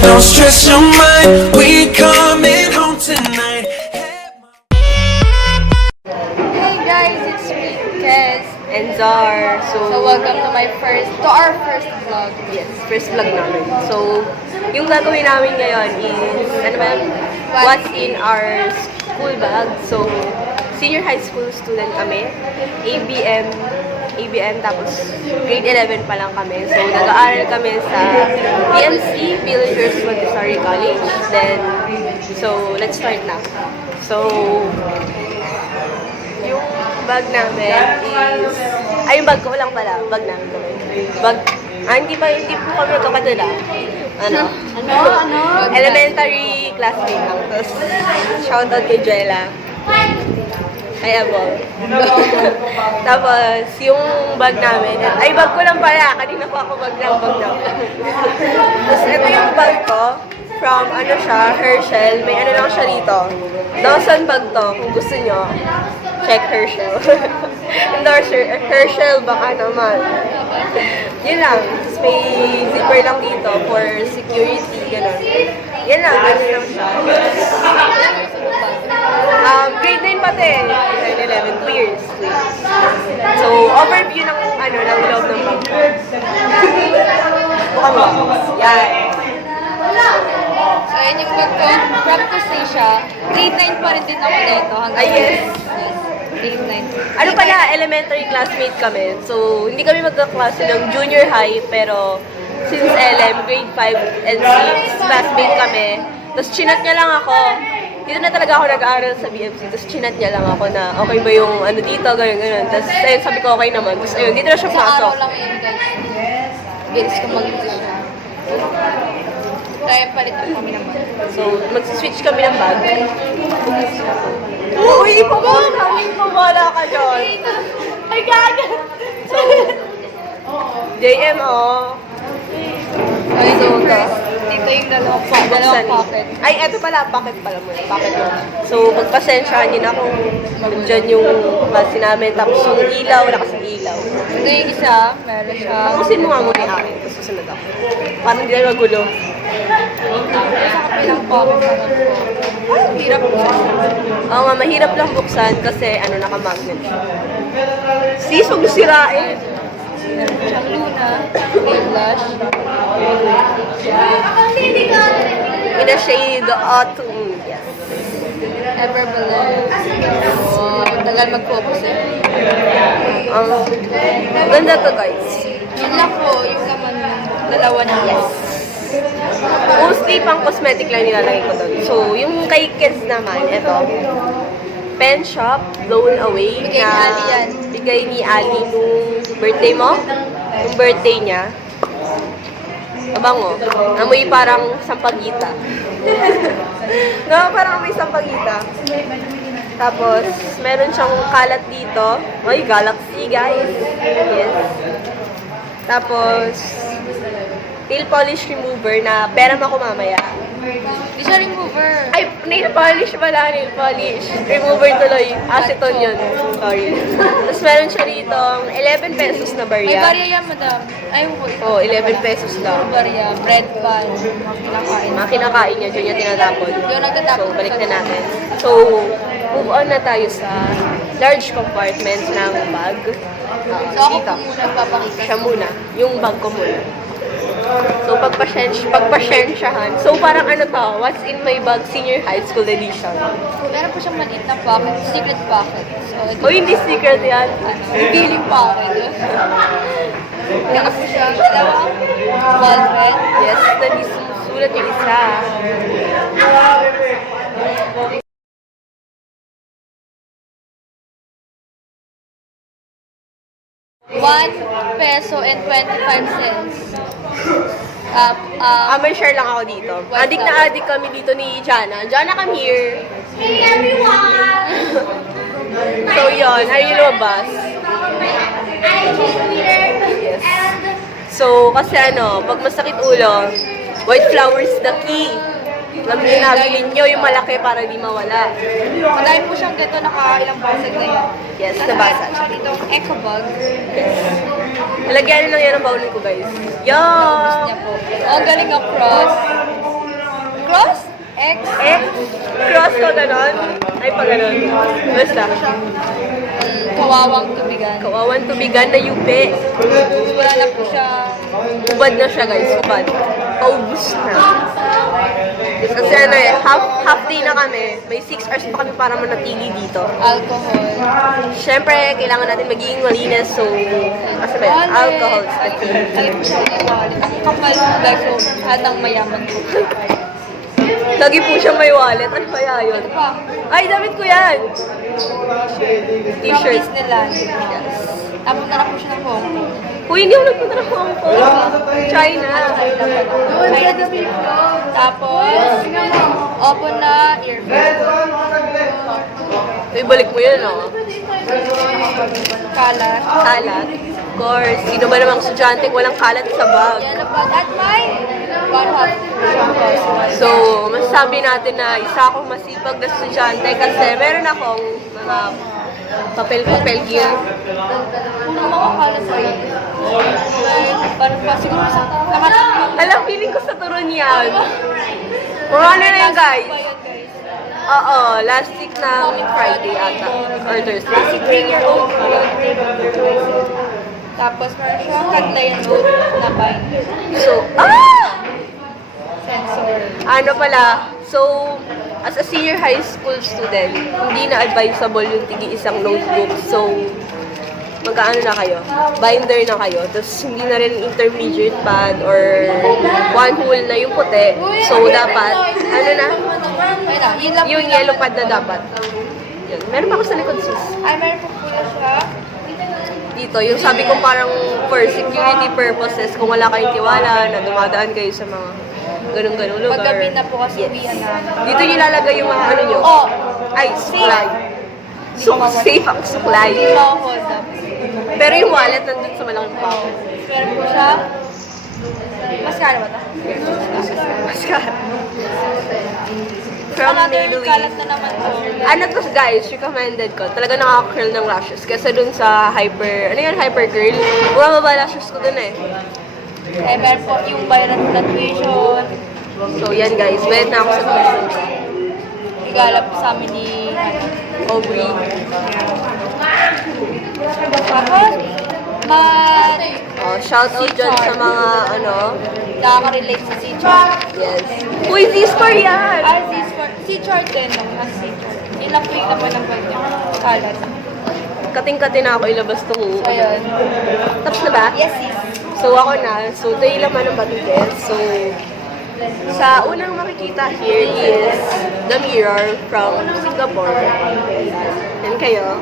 don't stress your mind. We coming home tonight. Hey guys, it's me, Kes. And Zar. So welcome to our first vlog. Yes, first vlog namin. So, yung gagawin namin ngayon is, ano ba yun? What's in our school bag. So, senior high school student kami. ABM, tapos grade 11 pa lang kami. So, nag-aaral kami sa PNC, Villagers Montessori College. Then, so, let's start na. So, yung bag namin is, yung bag ko lang pala, bag namin kami. Hindi po kami magkakadala. Ano? Elementary classmate lang. Tapos, shoutout kay Jella. Ay, abol. Tapos, yung bag namin, bag ko lang pala. Kanina po ako bag na. Tapos, ito yung bag ko. From, Herschel. May lang siya dito. Dawson bag to. Kung gusto nyo, check Herschel. Endorser, Herschel, baka naman. Yun lang. Tapos, may zipper lang dito for security, gano'n. Yan lang, gano'n lang siya. Grade 9 pati. 10, 11, 2 years. So, overview ng, ng loob ng bag ko. Mukhang box. Yan. So, ayan yung bag ko. From to say siya, grade 9 pa rin din ako dito. Hanggang Yes. Grade 9. Ano pala, elementary classmate kami. So, hindi kami magkaklase ng junior high, pero since LM, grade 5 and 6, classmate kami. Tapos, chinat niya lang ako. Dito na talaga ako nag-aaral sa BMC. Tapos, chinat niya lang ako na okay ba yung dito, ganyan. Tapos, ayun, sabi ko okay naman. Tapos, ayun, dito na siya Sa araw pumasok. lang yun, guys. Bilis ko mag-siya. Kaya palitan kami ng bag. So, mag-switch kami ng bag. Uy, pabala ka dyan. Ay, gaga! So, JM, Ay, so, dito yung dalawang pocket. Ay, eto pala, pocket pala mo. Pocket mo. So, magpasensyahan din ako kung dyan yung klase namin. Tapos yung ilaw, lakas ng ilaw. Ito yung isa, meron siya. Tapusin mo nga muna yung akin, tapos susunod ako. Parang hindi na magulo. Sa kapilang pocket naman po. Ay, hirap po siya. Oo nga, mahirap lang buksan kasi naka-magnet siya. Sis, huwag sirain. Meron siyang Luna, nail blush. In a shade autumn. Yes. Everbalance. Oh, tagal mag-focus eh. Ganda to, guys. Yun lang po, yung naman dalawa na yes. Mostly pang cosmetic lang nilalagay ko doon. So, yung kay kids naman, ito. Pen Shop, Blown Away. Bigay ni Ali yan. Bigay ni Ali nung birthday mo. Yung birthday niya. Abango. Amoy parang sampagita. No, parang amoy sampagita. Tapos, meron siyang kalat dito. Ay, Galaxy, guys. Yes. Tapos, nail polish remover na pera mo ko mamaya. Di siya remover. Ay, nail polish pala, nail polish. Remover tuloy. Acetone yun. Sorry. Tapos meron siya dito 11 pesos na May barya. barya yan, madam. Ay, wait. Oh, 11 pesos lang. Barya, bread pan. Kinakain. Mga kinakain niya, dyan niya tinatapon. Yung nagtatapon. So, balik na natin. So, move on na tayo sa large compartment ng bag. So, ako Dito. po muna papakita. Siya muna. Yung bag ko muna. So, pagpasensyahan. So, parang what's in my bag senior high school edition. Meron po siyang maliit na pocket, secret pocket. So, ito O, hindi secret yan. feeling pocket. Meron po siyang dalawang ball pen. Yes, nagsusulat yung isa. ₱1 and 25 cents. May share lang ako dito. Adik na adik kami dito ni Jana. Jana, come here. Hey everyone! So, yun. Are you lumabas? I'm here. Yes. So, kasi pag masakit ulo, white flower is the key. Alam niyo, nabilin nyo yung malaki para di mawala. Madami po siyang ganito, nakailang basag na yan. Yes, Tapos nabasa. meron siya dito eco bag. Nalagyan lang yan ang baunin ko, guys. Gusto Yan! niya po. Oh, galing across. Cross? X? X? Cross ko ganon? Ay, pa ganon. Basta. Kawawang tubigan. Kawawan tubigan na yupe. Wala na po siya. Ubad na siya guys, ubad. Paubos na. Kasi ano eh, half day na kami. May 6 hours pa kami para manatili dito. Alcohol. Siyempre, kailangan natin magiging malinis. So, kasi ba yun? Alcohol is the key. Ay, siya yung wallet. Ang kapal ko guys, so hatang mayaman ko. Lagi po siya may wallet. Ano kaya yun? Ito pa. Ay, damit ko yan! From T-shirt. Disneyland. Yes. Napunta na po siya ng Hong Kong. Uy, hindi ako nagpunta ng Hong Kong. China. Tapos, open na earphone. Uy, balik mo yun, oh. Kalat. Kalat. Of course. Sino ba namang estudyante walang kalat sa bag? Yan na po. At my 100. So, masasabi natin na isa akong masipag na estudyante kasi meron akong mga papel-papel gear. Puro mga kalat sa parang pa, siguro sa nakatapang. Alam, feeling ko sa turon yan. Mga ano na yun, guys? Oo, last week na Friday ata. Or Thursday. Kasi 3-year-old po yun. Tapos meron siyang Candle note na binder. So, Sensor. ano pala, so, as a senior high school student, hindi na advisable yung tigi isang notebook. So, magkaano na kayo? Binder na kayo. Tapos, hindi na rin intermediate pad or one whole na yung puti. So, dapat, ano na? Ayun na, yun lang po Yung yellow pad na dapat. Yun. Meron pa ako sa likod, sis. Ay, meron po po na siya. Dito, yung sabi ko parang for security purposes, kung wala kayong tiwala, na dumadaan kayo sa mga ganung-ganung lugar. Paggabi na po kasi uwian na. Dito nyo lalagay yung mga ano nyo. Oh, Ay, supply. So, safe ang supply. hindi pa ako hold up. Pero yung wallet nandun sa malaking pao. Meron po siya. Mascara ba ito? Mascara. From Another Maybelline. kalat na naman to. Ano to guys, recommended ko. Talaga nakaka-curl ng lashes. Kasi dun sa hyper, ano yun, hyper curl. Bumababa lashes ko dun eh. Eh, meron po yung bayaran na tuition. So yan guys, bayad na ako sa tuition ko. Igala po sa amin ni Aubrey. Tapos, Shout out dyan sa mga ano. nakaka-relate sa C-chart. Yes. Uy, Z-score yan! Ay, C-chart din. C-chart. Yun lang po yung naman ng bag niya. Kalat. Kating-kati na ako ilabas to. So, ayun. Tapos na ba? Yes, sis. So ako na. So ito yung laman ng batutes. So sa unang makikita here is the mirror from Singapore. Yan kayo.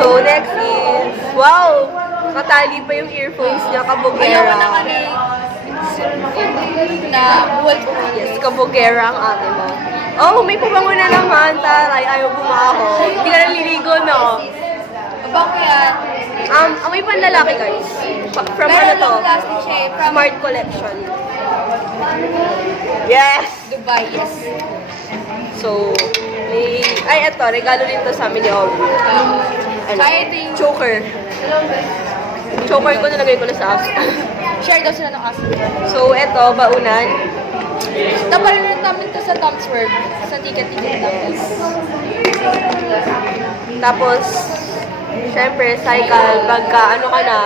So next is, wow! Katali pa yung earphones niya, kabugera. Ayoko na kani na buhay-buhay. Yes, kabugera ang ate mo. Oh, may pabango na naman, taray. Ayaw bumaho. Hindi ka naliligo, no? Abang yan. Amoy panlalaki, guys. From ano Meron to? lang plastic siya eh. From Smart Collection. Yes! Dubai, yes. So, may... Ay, eto. Regalo din to sa amin ni Aubrey. Ano? Kaya ito yung Choker. Choker ko, nalagay ko na sa aso. share daw sila ng aso. So, eto, baunan. Napalinan namin to sa Tom's World. Sa ticket-ticket namin. Tapos, syempre, cycle. Pagka, ano ka na,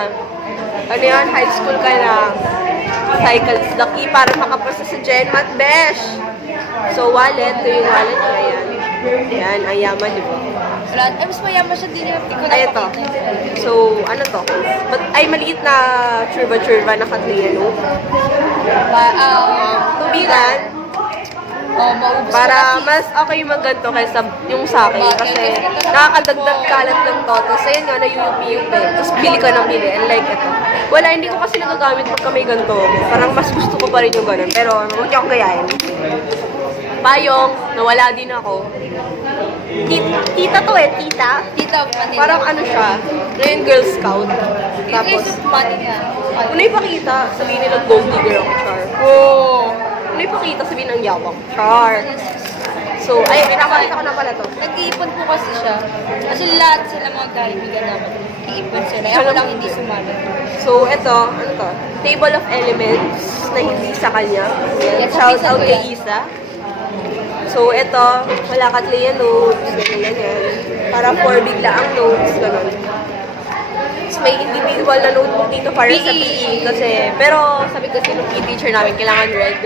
ano yan, high school ka na, cycle is the key para makapasa sa GenMat, besh! So, wallet. Ito yung wallet niya yan. Yan, ang yaman, di ba? Wala. Ay, mas mayaman siya din yung ko na Ay, ito. So, ano to? Ay, maliit na churba-churba na katliyano. Tubigan. Maubos Para mas okay magganto kaysa yung sa akin. Kasi nakakadagdag kalat lang to. Tapos ayun nga, na-UP-UP. Tapos pili ka ng pili. And like ito. Wala, hindi ko kasi nagagamit pagka may ganito. Parang mas gusto ko pa rin yung ganun. Pero huwag niyo akong gayahin. Payong, nawala din ako. Tita to eh, tita. Tita Manila. Parang ano siya, ngayon Girl Scout. Tapos, Tapos, money nga. kung ipakita, sabihin nila gold digger ako, char. Oh! Kung ipakita, sabihin ng yawang, char. So, ay, pinapakita ko na pala to. Nag-iipon po kasi siya. Kasi lahat sila mga kaibigan namin. Nag-iipon sila. Ako lang hindi sumali. So, ito, ano to? Table of elements na hindi sa kanya. Yes, Shout out ko kay yan. Isa. So, ito, wala ka Leia notes, ganyan. Para 4 bigla ang notes, gano'n. Tapos may individual na notebook dito para sa PE kasi, pero sabi kasi nung PE teacher namin, kailangan red.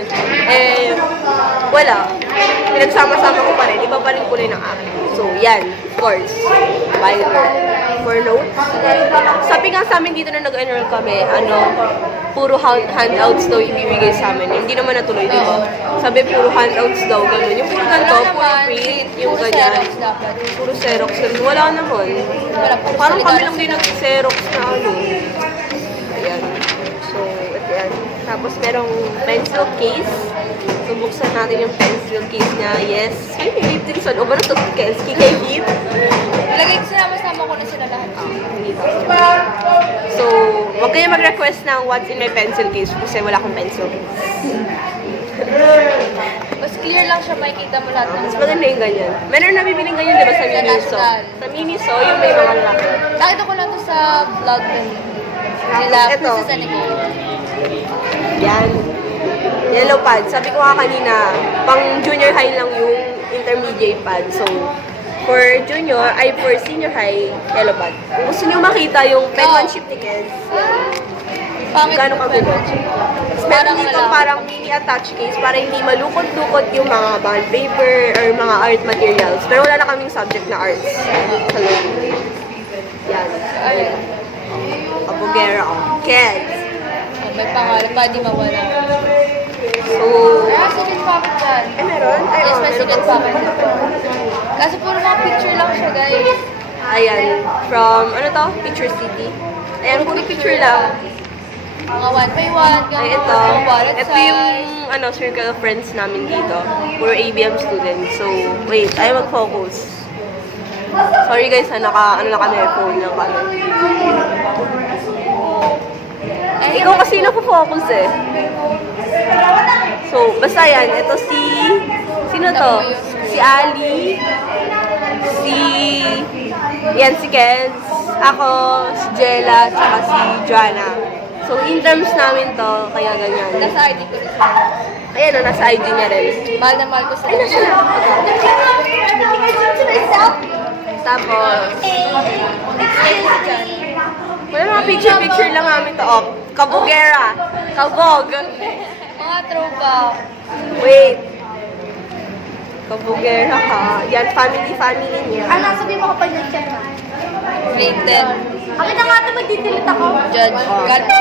Eh, wala. Pinagsama-sama ko pa rin, iba pa rin kulay ng akin. So, yan, of course. Binder. For notes. Sabi nga sa amin dito na nag-enroll kami, puro handouts daw ibibigay sa amin. Hindi naman natuloy, di ba? Sabi puro handouts daw, gano'n. Yung puro ganito, puro print, yung Puro ganyan. Xerox dapat. Puro Xerox, ganun. Wala naman. Wala, puro Parang kami solidarities lang din nag-Xerox na Ayan. So, at yan. Tapos merong pencil case. So, buksan natin yung pencil case niya. Yes. Ay, may Dave Dixon. O ba na ito? Kay Keith? Ilagay ko sinama-sama ko na sila lahat. So, huwag kayo mag-request ng what's in my pencil case kasi wala akong pencil. Mas clear lang siya, makikita mo lahat ng Mas maganda yung ganyan. Meron na bibiling ganyan, di ba, sa Miniso? National. Sa Miniso, yung may mga laki. Nakita ko lang to sa vlog nila, Ito. Princess Annabelle. Yan. Yellow pad. Sabi ko nga kanina, pang junior high lang yung intermediate pad. So, for senior high, yellow pad. Kung gusto nyo makita yung penmanship ni Kez, Pangit gano'ng yung kagulo. penmanship. Meron Parang dito wala. parang mini attach case para hindi malukot-lukot yung mga bond paper or mga art materials. Pero wala na kaming subject na arts. Hello. Yan. Ayun. Abogera. Kez. May pangalan pa, di mawala. So, Secret pocket dyan. meron? Ay, Yes, may meron secret pa. pocket. Kasi puro mga picture lang siya, guys. Ayan. From, Picture City. Ayan, puro picture lang. Mga 1x1, Ay, ito. Ito yung, circle of friends namin dito. Puro ABM students. So, wait. Ayaw mag-focus. Sorry guys, lang kami, phone lang kami. Ikaw kasi napo-focus eh. So, basta yan. Ito sino to? Si Ali. Si Kez. Ako, si Jella, tsaka si Joanna. So, interms namin to, kaya ganyan. Nasa ID ko rin siya. Ayan o, nasa ID niya rin. Mahal na mahal ko sila. Ay, nasa na. Tapos, wala mga picture lang namin to. Oh, kabogera. Kabog. Mga throwback. Wait. Kabogera ka. Yan, family niya. Sabi mo kapag nag-check na. Grade 10. Akin na nga ito, magdidelete ako. Judge.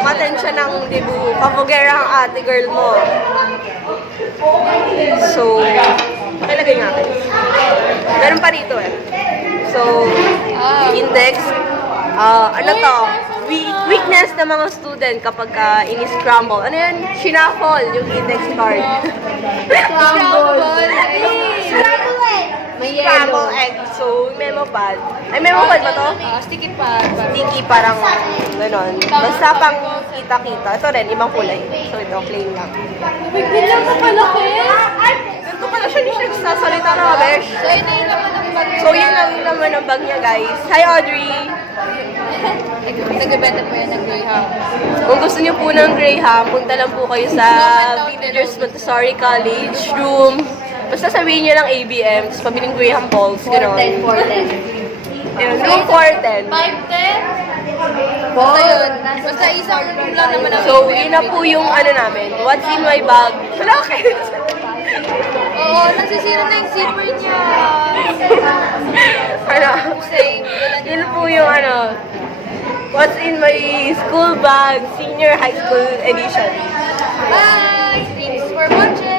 Maten siya ng dibu. Kabogera ang ate girl mo. So, pakilagay nga kayo. Meron pa rito eh. So, index. Weakness ng mga student kapag ini-scramble. Ano yan? Shuffle yung index card. Scramble. May scramble egg. So, memo pad. Ay, memo pad ba to? Sticky pad. Sticky, parang ganon. Basta pang kita-kita. Ito rin, ibang kulay. So, ito, plain lang. Biglang ka pala, Kez. Ganito pala siya, hindi siya nagsasalita na, besh. So, yun na yun naman ang bag niya. So, yun lang yung laman ng bag niya, guys. Hi, Audrey! Nagbebenta po yan ng Greyhound. Kung gusto niyo po ng Graham, punta lang po kayo sa Villagers Montessori College room. Basta sabihin niyo lang ABM, tapos pabiling Graham balls, gano'n. 410. Ayun, room 410. 510? Basta yun. Basta isang room lang naman ang So, yun na po yung namin. What's in my bag? Bakit? Oo, nasisira na yung zipper niya. Same. Yun po yung what's in my school bag, senior high school edition. Bye! Thanks for watching!